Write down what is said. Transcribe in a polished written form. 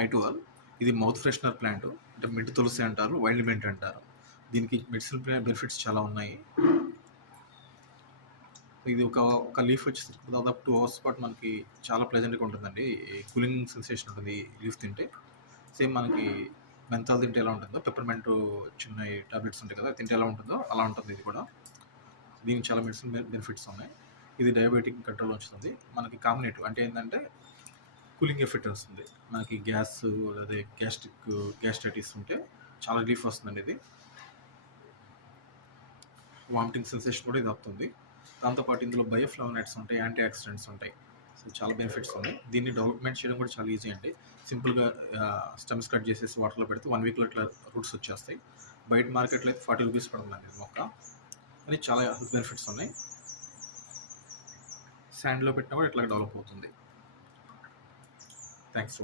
హైటువల్. ఇది mouth freshener plant, అంటే mint తులసి అంటారు, వైల్డ్ మింట్ అంటారు. దీనికి మెడిసిన్ బెనిఫిట్స్ చాలా ఉన్నాయి. ఇది ఒక లీఫ్ వచ్చేసరికి దాదాపు 2 అవర్స్ పాటు మనకి చాలా ప్లెజెంట్గా ఉంటుందండి. కూలింగ్ సెన్సేషన్ ఉంటుంది లీఫ్ తింటే. సేమ్ మనకి మెంతాల్ తింటే ఎలా ఉంటుందో, పెప్పర్మెంట్ చిన్న టాబ్లెట్స్ ఉంటాయి కదా, తింటే ఎలా ఉంటుందో అలా ఉంటుంది ఇది కూడా. దీనికి చాలా మెడిసిన్ బెనిఫిట్స్ ఉన్నాయి. ఇది డయాబెటిక్ కంట్రోల్ ఉంచుతుంది. మనకి కాంబినేటివ్ అంటే ఏంటంటే కూలింగ్ ఎఫెక్ట్ వస్తుంది. మనకి గ్యాస్ అదే గ్యాస్ట్రైటిస్ ఉంటే చాలా రిలీఫ్ వస్తుందండి ఇది. వామిటింగ్ సెన్సేషన్ కూడా ఇది వస్తుంది. దాంతోపాటు ఇందులో బయోఫ్లావనైడ్స్ ఉంటాయి, యాంటీ ఆక్సిడెంట్స్ ఉంటాయి. సో చాలా బెనిఫిట్స్ ఉన్నాయి. దీన్ని డెవలప్మెంట్ చేయడం కూడా చాలా ఈజీ అండి. సింపుల్గా స్టెమ్స్ కట్ చేసేసి వాటర్లో పెడితే 1 వీక్లో ఇట్లా రూట్స్ వచ్చేస్తాయి. బయట మార్కెట్లో అయితే 40 రూపీస్ పడుతుందండి మొక్క. కానీ చాలా బెనిఫిట్స్ ఉన్నాయి. శాండ్లో పెట్టినా కూడా ఇట్లా డెవలప్ అవుతుంది. థ్యాంక్స్.